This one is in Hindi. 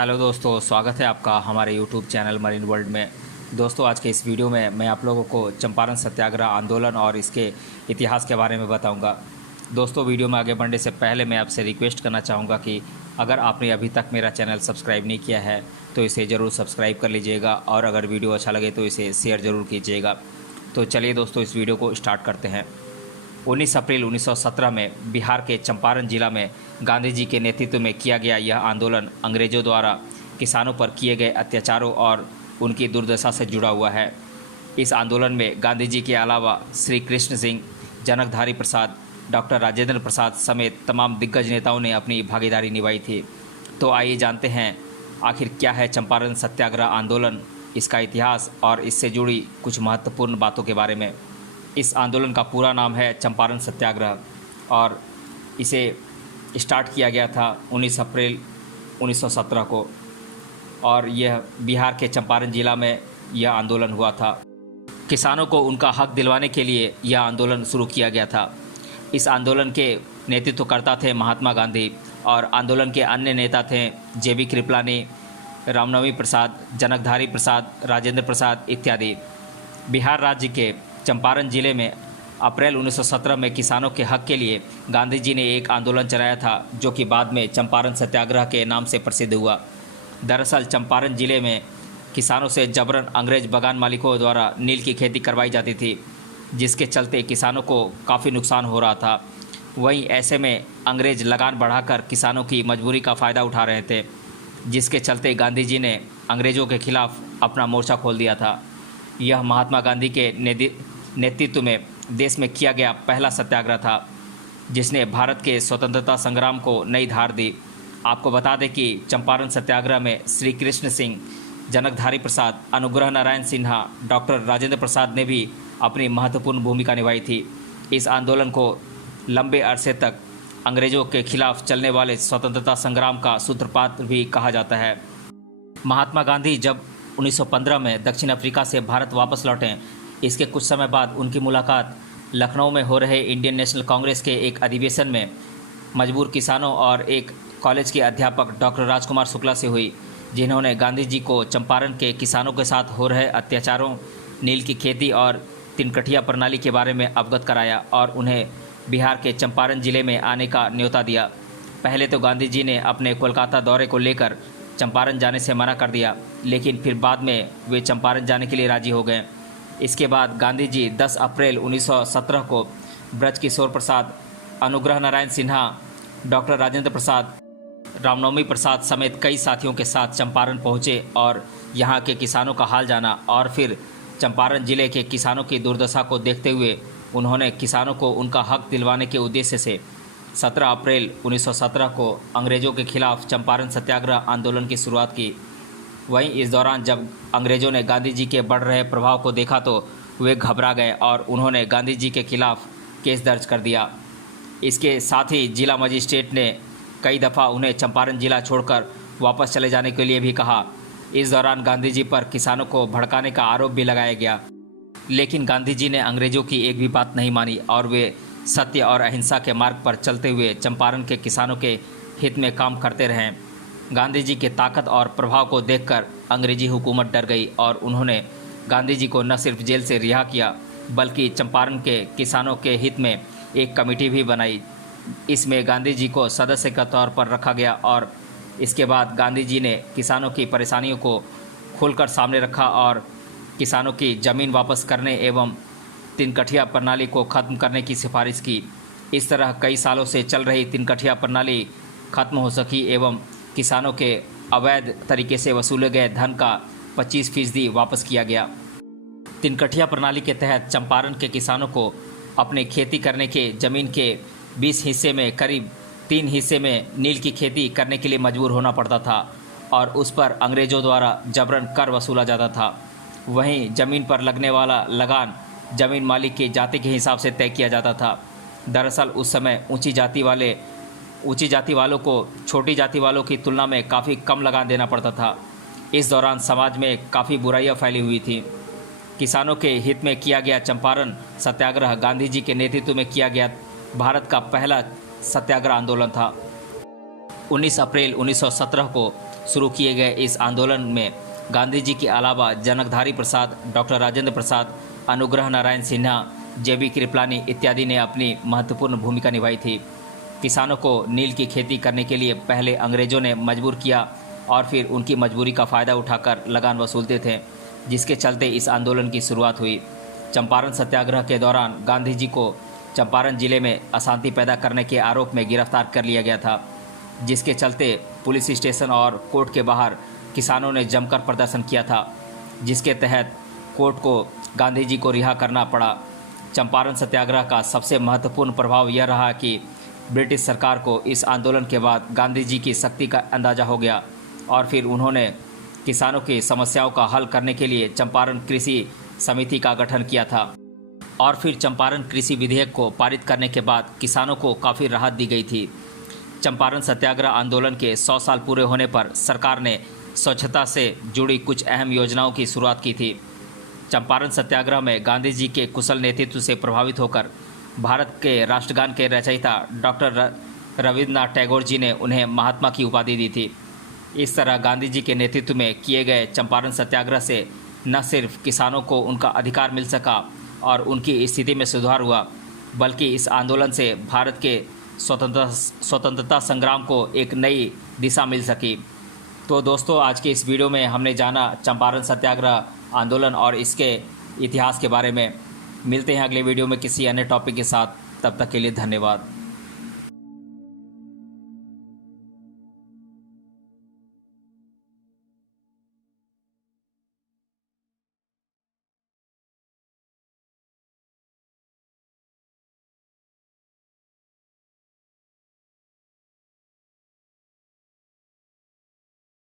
हेलो दोस्तों, स्वागत है आपका हमारे यूट्यूब चैनल मरीन वर्ल्ड में। दोस्तों, आज के इस वीडियो में मैं आप लोगों को चंपारण सत्याग्रह आंदोलन और इसके इतिहास के बारे में बताऊंगा। दोस्तों, वीडियो में आगे बढ़ने से पहले मैं आपसे रिक्वेस्ट करना चाहूँगा कि अगर आपने अभी तक मेरा चैनल सब्सक्राइब नहीं किया है तो इसे ज़रूर सब्सक्राइब कर लीजिएगा और अगर वीडियो अच्छा लगे तो इसे शेयर ज़रूर कीजिएगा। तो चलिए दोस्तों, इस वीडियो को स्टार्ट करते हैं। 19 अप्रैल 1917 में बिहार के चंपारण जिला में गांधी जी के नेतृत्व में किया गया यह आंदोलन अंग्रेजों द्वारा किसानों पर किए गए अत्याचारों और उनकी दुर्दशा से जुड़ा हुआ है। इस आंदोलन में गांधी जी के अलावा श्री कृष्ण सिंह, जनकधारी प्रसाद, डॉक्टर राजेंद्र प्रसाद समेत तमाम दिग्गज नेताओं ने अपनी भागीदारी निभाई थी। तो आइए जानते हैं आखिर क्या है चंपारण सत्याग्रह आंदोलन, इसका इतिहास और इससे जुड़ी कुछ महत्वपूर्ण बातों के बारे में। इस आंदोलन का पूरा नाम है चंपारण सत्याग्रह और इसे स्टार्ट किया गया था 19 अप्रैल 1917 को और यह बिहार के चंपारण जिला में यह आंदोलन हुआ था। किसानों को उनका हक दिलवाने के लिए यह आंदोलन शुरू किया गया था। इस आंदोलन के नेतृत्वकर्ता थे महात्मा गांधी और आंदोलन के अन्य नेता थे जेबी कृपलानी, रामनवमी प्रसाद, जनकधारी प्रसाद, राजेंद्र प्रसाद इत्यादि। बिहार राज्य के चंपारण जिले में अप्रैल 1917 में किसानों के हक के लिए गांधी जी ने एक आंदोलन चलाया था जो कि बाद में चंपारण सत्याग्रह के नाम से प्रसिद्ध हुआ। दरअसल चंपारण जिले में किसानों से जबरन अंग्रेज बागान मालिकों द्वारा नील की खेती करवाई जाती थी, जिसके चलते किसानों को काफ़ी नुकसान हो रहा था। वहीं ऐसे में अंग्रेज लगान बढ़ाकर किसानों की मजबूरी का फ़ायदा उठा रहे थे, जिसके चलते गांधी जी ने अंग्रेज़ों के खिलाफ अपना मोर्चा खोल दिया था। यह महात्मा गांधी के नेतृत्व में देश में किया गया पहला सत्याग्रह था जिसने भारत के स्वतंत्रता संग्राम को नई धार दी। आपको बता दें कि चंपारण सत्याग्रह में श्री कृष्ण सिंह, जनकधारी प्रसाद, अनुग्रह नारायण सिन्हा, डॉक्टर राजेंद्र प्रसाद ने भी अपनी महत्वपूर्ण भूमिका निभाई थी। इस आंदोलन को लंबे अरसे तक अंग्रेज़ों के खिलाफ चलने वाले स्वतंत्रता संग्राम का सूत्रपात भी कहा जाता है। महात्मा गांधी जब 1915 में दक्षिण अफ्रीका से भारत वापस लौटे, इसके कुछ समय बाद उनकी मुलाकात लखनऊ में हो रहे इंडियन नेशनल कांग्रेस के एक अधिवेशन में मजबूर किसानों और एक कॉलेज के अध्यापक डॉक्टर राजकुमार शुक्ला से हुई, जिन्होंने गांधी जी को चंपारण के किसानों के साथ हो रहे अत्याचारों, नील की खेती और तिनकठिया प्रणाली के बारे में अवगत कराया और उन्हें बिहार के चंपारण जिले में आने का न्योता दिया। पहले तो गांधी जी ने अपने कोलकाता दौरे को लेकर चंपारण जाने से मना कर दिया, लेकिन फिर बाद में वे चंपारण जाने के लिए राजी हो गए। इसके बाद गांधी जी 10 अप्रैल 1917 को ब्रज किशोर प्रसाद, अनुग्रह नारायण सिन्हा, डॉक्टर राजेंद्र प्रसाद, रामनवमी प्रसाद समेत कई साथियों के साथ चंपारण पहुंचे और यहां के किसानों का हाल जाना और फिर चंपारण जिले के किसानों की दुर्दशा को देखते हुए उन्होंने किसानों को उनका हक दिलवाने के उद्देश्य से 17 अप्रैल 1917 को अंग्रेज़ों के खिलाफ चंपारण सत्याग्रह आंदोलन की शुरुआत की। वहीं इस दौरान जब अंग्रेज़ों ने गांधी जी के बढ़ रहे प्रभाव को देखा तो वे घबरा गए और उन्होंने गांधी जी के खिलाफ केस दर्ज कर दिया। इसके साथ ही जिला मजिस्ट्रेट ने कई दफ़ा उन्हें चंपारण जिला छोड़कर वापस चले जाने के लिए भी कहा। इस दौरान गांधी जी पर किसानों को भड़काने का आरोप भी लगाया गया, लेकिन गांधी जी ने अंग्रेज़ों की एक भी बात नहीं मानी और वे सत्य और अहिंसा के मार्ग पर चलते हुए चंपारण के किसानों के हित में काम करते रहे। गांधी जी के ताकत और प्रभाव को देखकर अंग्रेजी हुकूमत डर गई और उन्होंने गांधी जी को न सिर्फ जेल से रिहा किया बल्कि चंपारण के किसानों के हित में एक कमेटी भी बनाई। इसमें गांधी जी को सदस्य के तौर पर रखा गया और इसके बाद गांधी जी ने किसानों की परेशानियों को खुलकर सामने रखा और किसानों की ज़मीन वापस करने एवं तिनकठिया प्रणाली को ख़त्म करने की सिफारिश की। इस तरह कई सालों से चल रही तिनकठिया प्रणाली खत्म हो सकी एवं किसानों के अवैध तरीके से वसूले गए धन का 25% वापस किया गया। तिनकठिया प्रणाली के तहत चंपारण के किसानों को अपने खेती करने के ज़मीन के 20 हिस्से में करीब 3 हिस्से में नील की खेती करने के लिए मजबूर होना पड़ता था और उस पर अंग्रेज़ों द्वारा जबरन कर वसूला जाता था। वहीं ज़मीन पर लगने वाला लगान ज़मीन मालिक की जाति के हिसाब से तय किया जाता था। दरअसल उस समय ऊंची जाति वालों को छोटी जाति वालों की तुलना में काफ़ी कम लगान देना पड़ता था। इस दौरान समाज में काफ़ी बुराइयां फैली हुई थी। किसानों के हित में किया गया चंपारण सत्याग्रह गांधी जी के नेतृत्व में किया गया भारत का पहला सत्याग्रह आंदोलन था। 19 अप्रैल 1917 को शुरू किए गए इस आंदोलन में गांधी जी के अलावा जनकधारी प्रसाद, डॉक्टर राजेंद्र प्रसाद, अनुग्रह नारायण सिन्हा, जेबी कृपलानी इत्यादि ने अपनी महत्वपूर्ण भूमिका निभाई थी। किसानों को नील की खेती करने के लिए पहले अंग्रेजों ने मजबूर किया और फिर उनकी मजबूरी का फ़ायदा उठाकर लगान वसूलते थे, जिसके चलते इस आंदोलन की शुरुआत हुई। चंपारण सत्याग्रह के दौरान गांधी जी को चंपारण जिले में अशांति पैदा करने के आरोप में गिरफ्तार कर लिया गया था, जिसके चलते पुलिस स्टेशन और कोर्ट के बाहर किसानों ने जमकर प्रदर्शन किया था, जिसके तहत कोर्ट को गांधी जी को रिहा करना पड़ा। चंपारण सत्याग्रह का सबसे महत्वपूर्ण प्रभाव यह रहा कि ब्रिटिश सरकार को इस आंदोलन के बाद गांधी जी की शक्ति का अंदाज़ा हो गया और फिर उन्होंने किसानों की समस्याओं का हल करने के लिए चंपारण कृषि समिति का गठन किया था और फिर चंपारण कृषि विधेयक को पारित करने के बाद किसानों को काफ़ी राहत दी गई थी। चंपारण सत्याग्रह आंदोलन के 100 साल पूरे होने पर सरकार ने स्वच्छता से जुड़ी कुछ अहम योजनाओं की शुरुआत की थी। चंपारण सत्याग्रह में गांधी जी के कुशल नेतृत्व से प्रभावित होकर भारत के राष्ट्रगान के रचयिता डॉक्टर रविन्द्रनाथ टैगोर जी ने उन्हें महात्मा की उपाधि दी थी। इस तरह गांधी जी के नेतृत्व में किए गए चंपारण सत्याग्रह से न सिर्फ किसानों को उनका अधिकार मिल सका और उनकी स्थिति में सुधार हुआ, बल्कि इस आंदोलन से भारत के स्वतंत्रता संग्राम को एक नई दिशा मिल सकी। तो दोस्तों, आज के इस वीडियो में हमने जाना चंपारण सत्याग्रह आंदोलन और इसके इतिहास के बारे में। मिलते हैं अगले वीडियो में किसी अन्य टॉपिक के साथ। तब तक के लिए धन्यवाद।